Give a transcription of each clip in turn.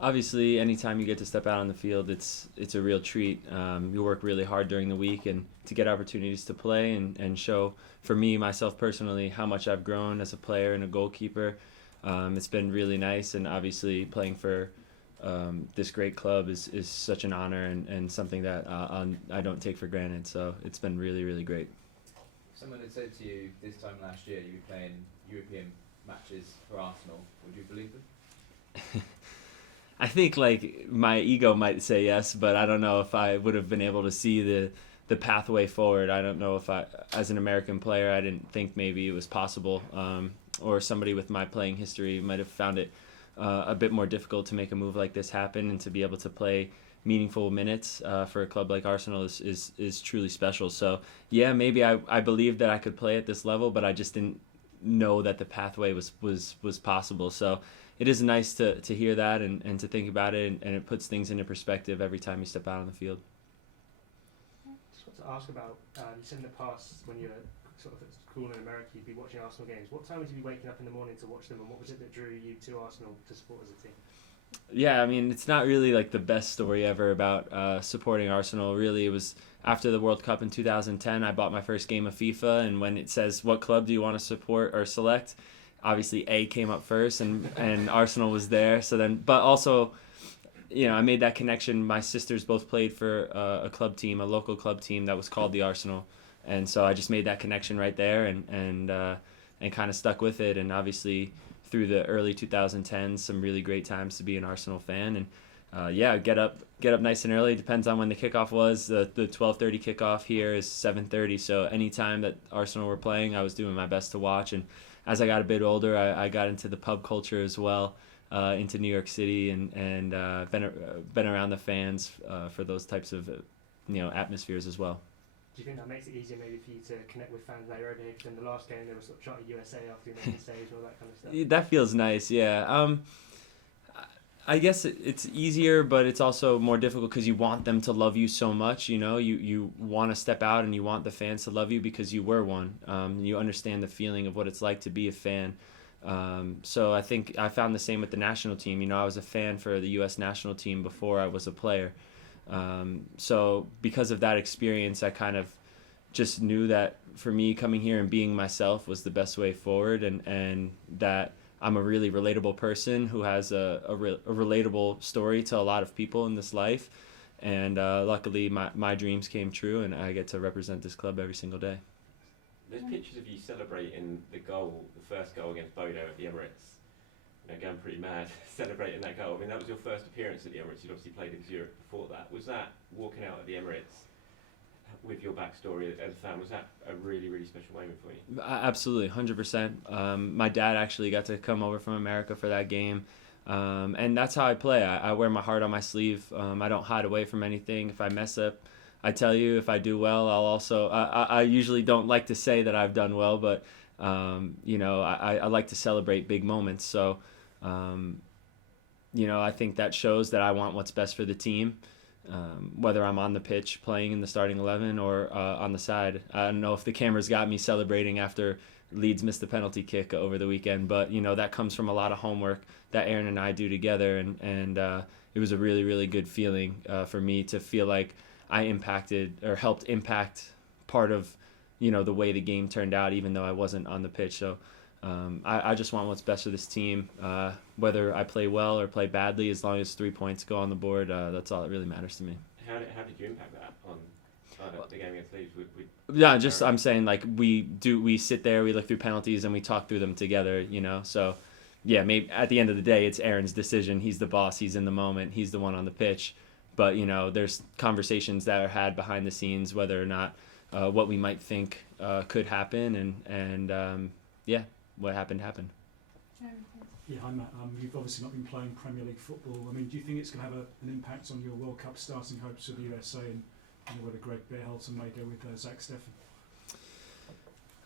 Obviously, anytime you get to step out on the field, it's a real treat. You work really hard during the week, and to get opportunities to play and show, for me, myself personally, how much I've grown as a player and a goalkeeper. It's been really nice, and obviously playing for this great club is such an honor and something that I don't take for granted. So it's been really, really great. Someone had said to you this time last year you were playing European matches for Arsenal. Would you believe them? I think like my ego might say yes, but I don't know if I would have been able to see the pathway forward. I don't know if I, as an American player, I didn't think maybe it was possible, or somebody with my playing history might have found it a bit more difficult to make a move like this happen, and to be able to play meaningful minutes for a club like Arsenal is truly special. So yeah, maybe I believed that I could play at this level, but I just didn't know that the pathway was possible. So it is nice to hear that and to think about it, and it puts things into perspective every time you step out on the field. Just want to ask about, you said in the past when you were sort of at school in America, you'd be watching Arsenal games. What time would you be waking up in the morning to watch them, and what was it that drew you to Arsenal to support as a team? Yeah, I mean, it's not really like the best story ever about supporting Arsenal. Really, it was after the World Cup in 2010. I bought my first game of FIFA, and when it says what club do you want to support or select, obviously A came up first, and Arsenal was there. So then, but also, I made that connection. My sisters both played for a club team, a local club team that was called the Arsenal, and so I just made that connection right there, and kind of stuck with it. And obviously, through the early 2010s, some really great times to be an Arsenal fan. And yeah, get up nice and early. Depends on when the kickoff was. The 12:30 kickoff here is 7:30. So anytime that Arsenal were playing, I was doing my best to watch. And as I got a bit older, I got into the pub culture as well, into New York City, and been around the fans for those types of atmospheres as well. Do you think that makes it easier maybe for you to connect with fans now you're over here? Because in the last game they were sort of shouting USA after you made the saves and all that kind of stuff. That feels nice, yeah. I guess it's easier, but it's also more difficult because you want them to love you so much. You want to step out and you want the fans to love you because you were one. You understand the feeling of what it's like to be a fan. So I think I found the same with the national team. I was a fan for the U.S. national team before I was a player. So because of that experience, I kind of just knew that for me, coming here and being myself was the best way forward, and that I'm a really relatable person who has a relatable story to a lot of people in this life. And luckily, my dreams came true, and I get to represent this club every single day. There's pictures of you celebrating the first goal against Bodo at the Emirates. Going pretty mad, celebrating that goal. I mean, that was your first appearance at the Emirates. You'd obviously played in Europe before that. Was that walking out at the Emirates with your backstory as a fan? Was that a really, really special moment for you? Absolutely, 100%. My dad actually got to come over from America for that game, and that's how I play. I wear my heart on my sleeve. I don't hide away from anything. If I mess up, I tell you. If I do well, I'll also. I usually don't like to say that I've done well, but I like to celebrate big moments. So. I think that shows that I want what's best for the team, whether I'm on the pitch playing in the starting 11 or on the side. I don't know if the cameras got me celebrating after Leeds missed the penalty kick over the weekend, but that comes from a lot of homework that Aaron and I do together, and it was a really, really good feeling for me to feel like I impacted or helped impact part of the way the game turned out, even though I wasn't on the pitch. So I just want what's best for this team, whether I play well or play badly. As long as 3 points go on the board, that's all that really matters to me. How did you impact that on the game against Leeds? Yeah, just I'm saying, like, we sit there, we look through penalties, and we talk through them together. So yeah, maybe at the end of the day, it's Aaron's decision. He's the boss. He's in the moment. He's the one on the pitch. But there's conversations that are had behind the scenes, whether or not what we might think could happen, and yeah. What happened. Yeah, hi Matt. You've obviously not been playing Premier League football. I mean, do you think it's going to have an impact on your World Cup starting hopes for the USA and whether Greg Berhalter may go with Zach Steffen?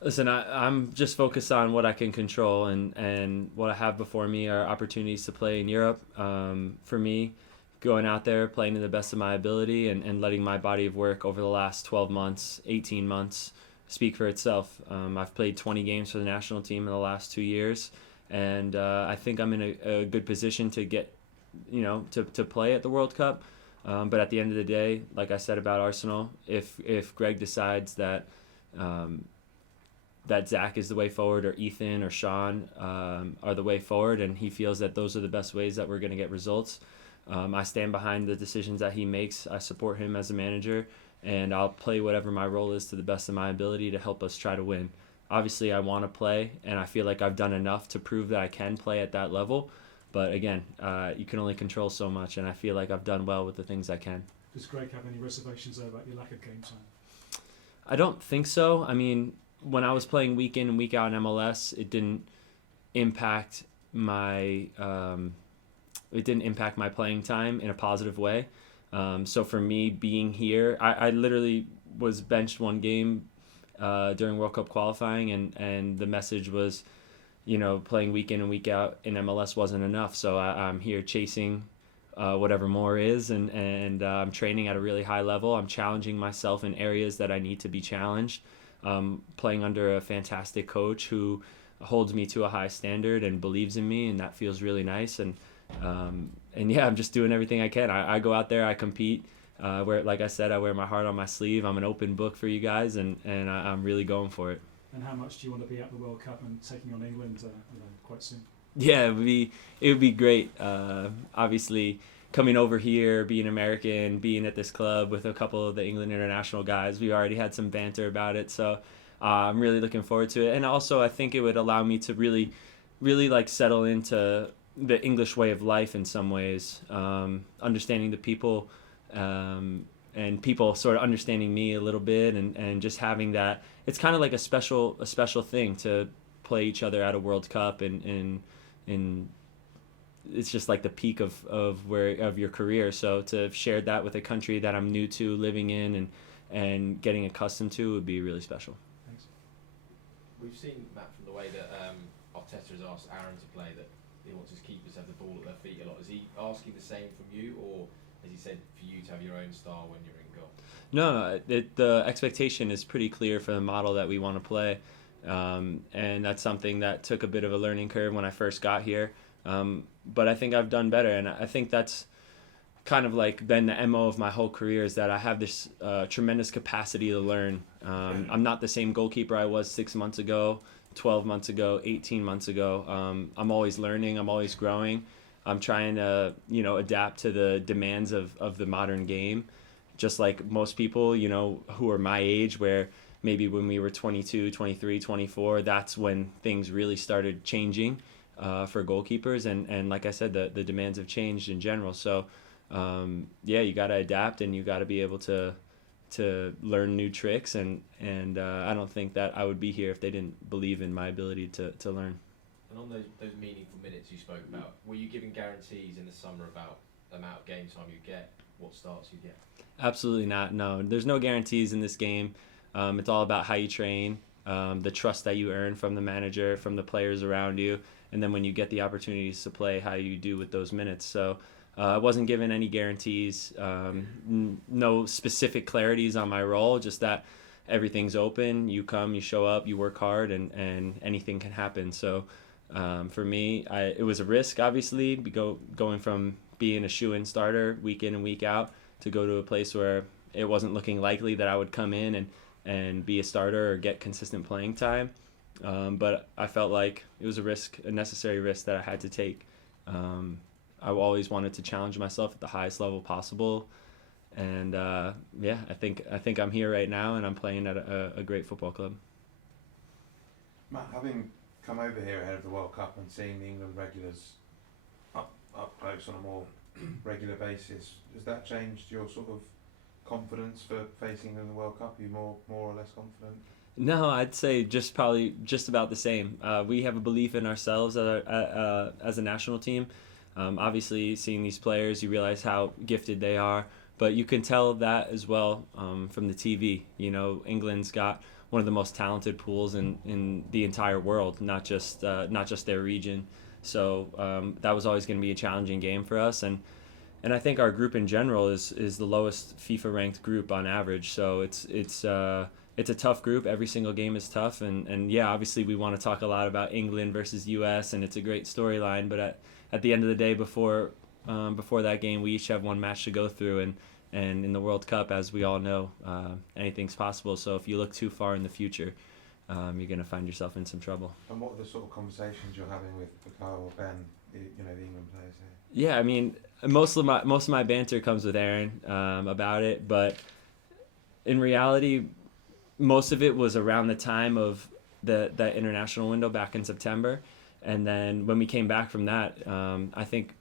Listen, I'm just focused on what I can control, and what I have before me are opportunities to play in Europe. For me, going out there, playing to the best of my ability, and letting my body of work over the last 12 months, 18 months, speak for itself. I've played 20 games for the national team in the last 2 years, and I think I'm in a good position to get to play at the World Cup. But at the end of the day, like I said about Arsenal, if Greg decides that that Zach is the way forward, or Ethan or Sean are the way forward, and he feels that those are the best ways that we're going to get results, I stand behind the decisions that he makes. I support him as a manager, and I'll play whatever my role is to the best of my ability to help us try to win. Obviously, I want to play, and I feel like I've done enough to prove that I can play at that level. But again, you can only control so much, and I feel like I've done well with the things I can. Does Greg have any reservations though about your lack of game time? I don't think so. I mean, when I was playing week in and week out in MLS, it didn't impact my playing time in a positive way. So for me, being here, I literally was benched one game during World Cup qualifying, and the message was, playing week in and week out in MLS wasn't enough. So I'm here chasing whatever more is, and I'm training at a really high level. I'm challenging myself in areas that I need to be challenged. Playing under a fantastic coach who holds me to a high standard and believes in me, and that feels really nice. And yeah, I'm just doing everything I can. I go out there, I compete. Like I said, I wear my heart on my sleeve. I'm an open book for you guys, and I'm really going for it. And how much do you want to be at the World Cup and taking on England quite soon? Yeah, it would be great. Obviously, coming over here, being American, being at this club with a couple of the England international guys, we already had some banter about it. So I'm really looking forward to it. And also, I think it would allow me to really, really settle into the English way of life in some ways, understanding the people, and people sort of understanding me a little bit, and just having that. It's kind of like a special thing to play each other at a World Cup, and it's just like the peak of your career. So to have shared that with a country that I'm new to living in and getting accustomed to would be really special. Thanks. We've seen, Matt, from the way that Arteta has asked Aaron to play, that he wants his keepers to have the ball at their feet a lot. Is he asking the same from you, or has he said for you to have your own style when you're in goal? No, the expectation is pretty clear for the model that we want to play. And that's something that took a bit of a learning curve when I first got here. But I think I've done better, and I think that's kind of been the MO of my whole career, is that I have this tremendous capacity to learn. I'm not the same goalkeeper I was 6 months ago, 12 months ago, 18 months ago. I'm always learning, I'm always growing. I'm trying to, adapt to the demands of the modern game, just like most people, who are my age, where maybe when we were 22, 23, 24, that's when things really started changing for goalkeepers. And like I said, the demands have changed in general. So, you got to adapt, and you got to be able to learn new tricks. And I don't think that I would be here if they didn't believe in my ability to learn. And on those meaningful minutes you spoke about, were you given guarantees in the summer about the amount of game time you get, what starts you get? Absolutely not. No, there's no guarantees in this game. It's all about how you train, the trust that you earn from the manager, from the players around you, and then when you get the opportunities to play, how you do with those minutes. So I wasn't given any guarantees, no specific clarities on my role, just that everything's open. You come, you show up, you work hard, and anything can happen. So for me, it was a risk, obviously, going from being a shoe-in starter week in and week out to go to a place where it wasn't looking likely that I would come in and be a starter or get consistent playing time. But I felt like it was a necessary risk that I had to take. I always wanted to challenge myself at the highest level possible. And I think I'm here right now, and I'm playing at a great football club. Matt, having come over here ahead of the World Cup and seeing the England regulars up close on a more regular basis, has that changed your sort of confidence for facing them in the World Cup? Are you more or less confident? No, I'd say probably just about the same. We have a belief in ourselves as a national team. Obviously, seeing these players, you realize how gifted they are, but you can tell that as well from the TV. England's got one of the most talented pools in the entire world, not just their region. So that was always going to be a challenging game for us, and I think our group in general is the lowest FIFA ranked group on average. So it's a tough group. Every single game is tough, and yeah, obviously we want to talk a lot about England versus US, and it's a great storyline. But at the end of the day, before before that game. We each have one match to go through, and in the World Cup, as we all know, anything's possible. So if you look too far in the future, you're going to find yourself in some trouble. And what are the sort of conversations you're having with Kyle or Ben, the England players here? Yeah, I mean, most of my banter comes with Aaron about it, but in reality, most of it was around the time of that international window back in September, and then when we came back from that, I think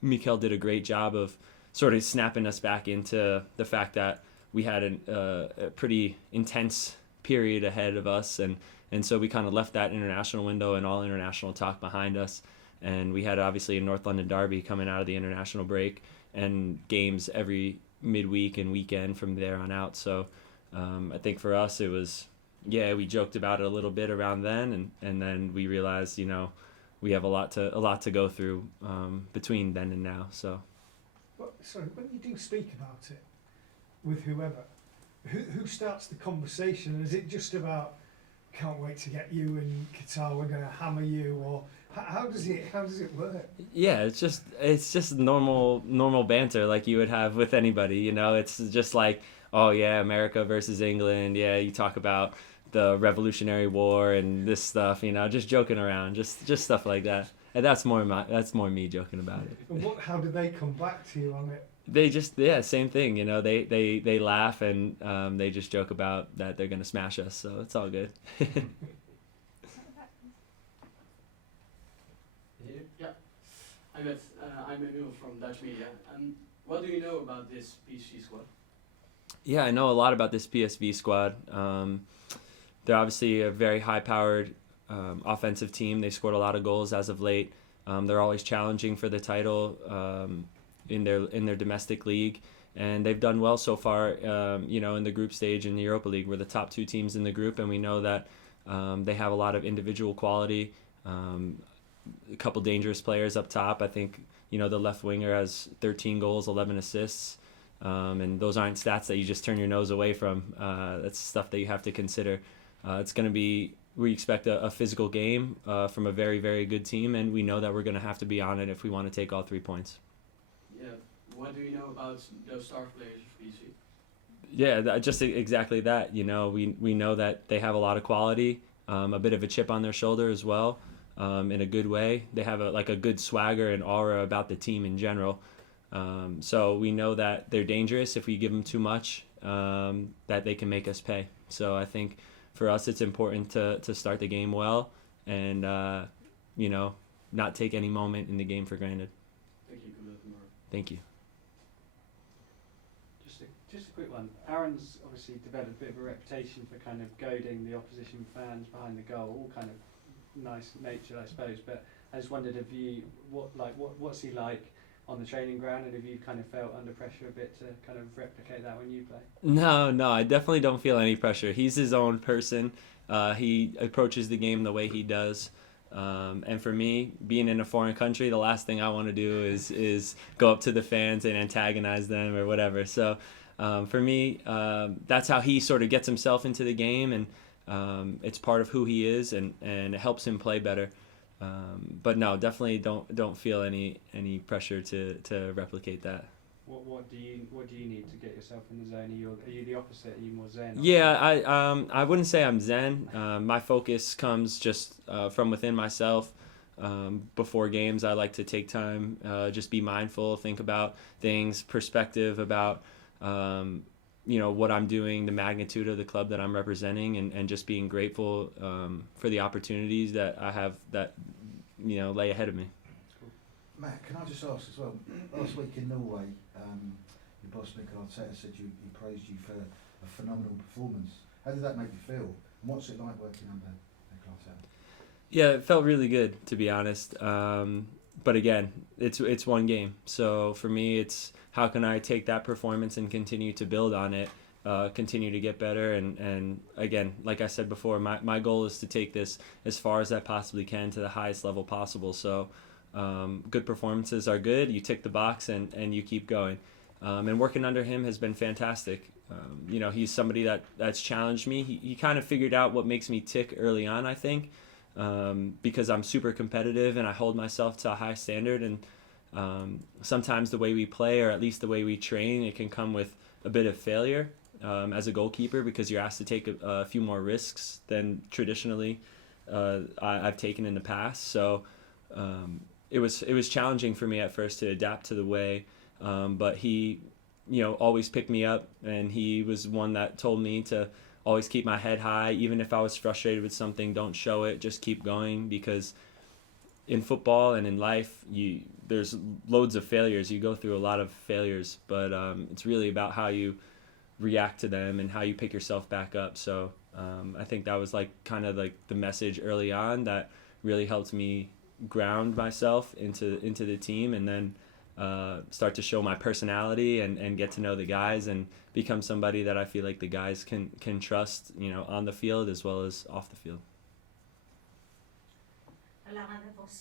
Mikel did a great job of sort of snapping us back into the fact that we had a pretty intense period ahead of us, and so we kind of left that international window and all international talk behind us, and we had obviously a North London derby coming out of the international break and games every midweek and weekend from there on out. So I think for us it was, we joked about it a little bit around then, and then we realized, we have a lot to go through between then and now. So. Well, sorry, when you do speak about it with whoever, who starts the conversation? Is it just about can't wait to get you in Qatar, we're going to hammer you, or how does it work? Yeah, it's just normal banter like you would have with anybody. It's just like, oh yeah, America versus England. Yeah, you talk about the Revolutionary War and this stuff. Just joking around, just stuff like that. And that's more me joking about it. And how did they come back to you on it? They just same thing. They laugh and they just joke about that they're gonna smash us. So it's all good. I'm Emil from Dutch Media. What do you know about this PSV squad? Yeah, I know a lot about this PSV squad. They're obviously a very high-powered offensive team. They scored a lot of goals as of late. They're always challenging for the title in their domestic league, and they've done well so far. In the group stage in the Europa League, we're the top two teams in the group, and we know that they have a lot of individual quality. A couple dangerous players up top. I think the left winger has 13 goals, 11 assists. And those aren't stats that you just turn your nose away from. That's stuff that you have to consider. It's going to be, we expect a physical game from a very, very good team, and we know that we're going to have to be on it if we want to take all 3 points. Yeah. What do you know about those star players of PSV? Yeah, just exactly that. We know that they have a lot of quality, a bit of a chip on their shoulder as well, in a good way. They have a good swagger and aura about the team in general. So we know that they're dangerous if we give them too much, that they can make us pay. So I think for us it's important to start the game well and, not take any moment in the game for granted. Thank you. Good luck tomorrow. Thank you. Just a quick one. Aaron's obviously developed a bit of a reputation for kind of goading the opposition fans behind the goal, all kind of nice natured, I suppose. But I just wondered, what's he like on the training ground, and have you kind of felt under pressure a bit to kind of replicate that when you play? No, I definitely don't feel any pressure. He's his own person. He approaches the game the way he does. And for me, being in a foreign country, the last thing I want to do is go up to the fans and antagonize them or whatever. So for me, that's how he sort of gets himself into the game, and it's part of who he is, and it helps him play better. But no, definitely don't feel any pressure to replicate that. What do you need to get yourself in the zone? Are you the opposite? Are you more zen? Yeah, I wouldn't say I'm zen. My focus comes just from within myself. Before games, I like to take time, just be mindful, think about things, perspective about what I'm doing, the magnitude of the club that I'm representing, and just being grateful for the opportunities that I have that lay ahead of me. Matt, can I just ask as well? Last week in Norway, your boss Mikel Arteta said he praised you for a phenomenal performance. How did that make you feel? And what's it like working under Mikel Arteta? Yeah, it felt really good, to be honest. But again, it's one game. So for me, it's how can I take that performance and continue to build on it, continue to get better. And again, like I said before, my goal is to take this as far as I possibly can to the highest level possible. So good performances are good. You tick the box and you keep going. And working under him has been fantastic. He's somebody that's challenged me. He kind of figured out what makes me tick early on, I think. Because I'm super competitive and I hold myself to a high standard, sometimes the way we play, or at least the way we train, it can come with a bit of failure as a goalkeeper, because you're asked to take a few more risks than traditionally I've taken in the past. So it was challenging for me at first to adapt to the way, but he, always picked me up, and he was one that told me to always keep my head high, even if I was frustrated with something. Don't show it, just keep going, because in football and in life, there's loads of failures. You go through a lot of failures, but it's really about how you react to them and how you pick yourself back up. So I think that was kind of the message early on that really helped me ground myself into the team, and then start to show my personality and get to know the guys and become somebody that I feel like the guys can trust, on the field as well as off the field.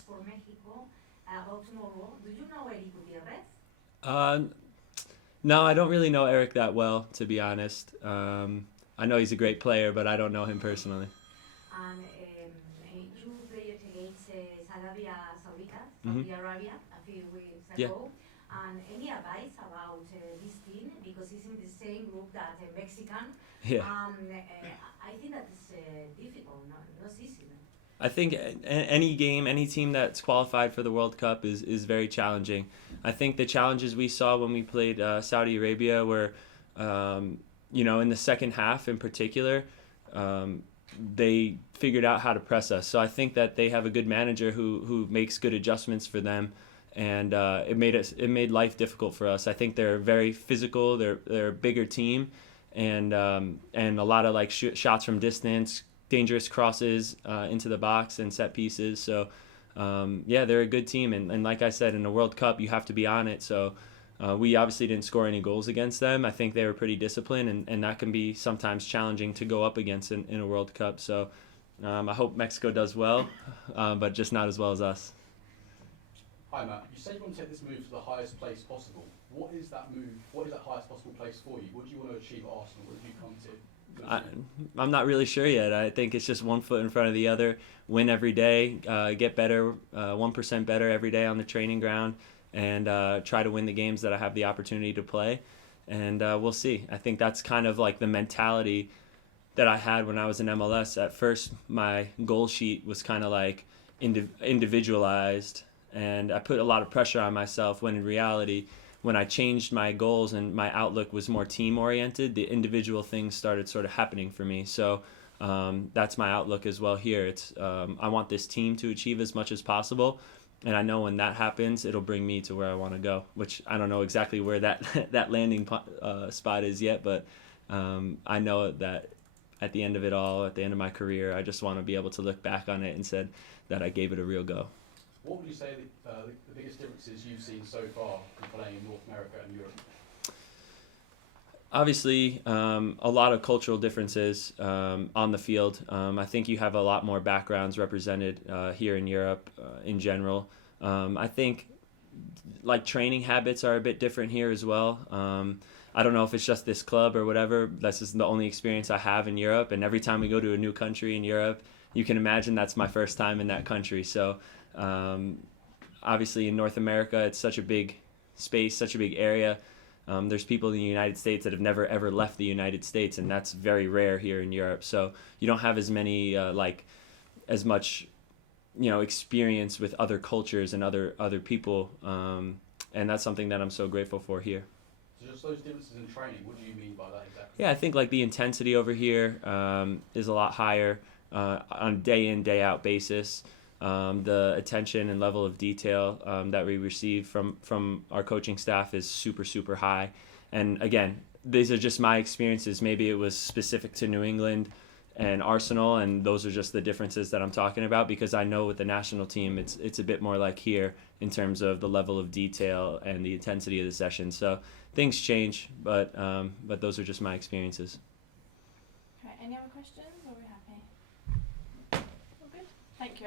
For Mexico, about tomorrow, do you know Eric Gutierrez? No, I don't really know Eric that well, to be honest. I know he's a great player, but I don't know him personally. And you played against Mhm. Saudi Arabia a few weeks Yeah. ago. And any advice about this team, because it's in the same group that Mexican? Yeah. I think that it's difficult, not easy. I think any game, any team that's qualified for the World Cup is very challenging. I think the challenges we saw when we played Saudi Arabia were, in the second half in particular, they figured out how to press us. So I think that they have a good manager who makes good adjustments for them, and it made life difficult for us. I think they're very physical. They're a bigger team, and a lot of shots from distance, dangerous crosses into the box and set pieces. So they're a good team, and like I said, in the World Cup you have to be on it. So we obviously didn't score any goals against them. I think they were pretty disciplined, and that can be sometimes challenging to go up against in a World Cup. So I hope Mexico does well, but just not as well as us. Hi Matt, you said you want to take this move to the highest place possible. What is that move? What is that highest possible place for you? What do you want to achieve at Arsenal? What did you come to? I'm not really sure yet. I think it's just one foot in front of the other. Win every day, get better, 1% better every day on the training ground, and try to win the games that I have the opportunity to play. And we'll see. I think that's kind of the mentality that I had when I was in MLS. At first, my goal sheet was kind of individualized, and I put a lot of pressure on myself, when in reality, when I changed my goals and my outlook was more team-oriented, the individual things started sort of happening for me. So that's my outlook as well here. It's I want this team to achieve as much as possible, and I know when that happens, it'll bring me to where I want to go, which I don't know exactly where that landing spot is yet, but I know that at the end of it all, at the end of my career, I just want to be able to look back on it and said that I gave it a real go. What would you say the biggest differences you've seen so far in playing in North America and Europe? Obviously, a lot of cultural differences on the field. I think you have a lot more backgrounds represented here in Europe in general. I think training habits are a bit different here as well. I don't know if it's just this club or whatever. This is the only experience I have in Europe, and every time we go to a new country in Europe, you can imagine that's my first time in that country. So obviously in North America, it's such a big space, such a big area. There's people in the United States that have never ever left the United States, and that's very rare here in Europe. So you don't have as many as much experience with other cultures and other people, and that's something that I'm so grateful for here. So just those differences in training, what do you mean by that exactly? Yeah, I think the intensity over here is a lot higher on a day in, day out basis. The attention and level of detail that we receive from our coaching staff is super, super high. And again, these are just my experiences. Maybe it was specific to New England and Arsenal, and those are just the differences that I'm talking about, because I know with the national team, it's a bit more like here in terms of the level of detail and the intensity of the session. So things change, but those are just my experiences. Okay, any other questions, or are we happy? All good? Thank you.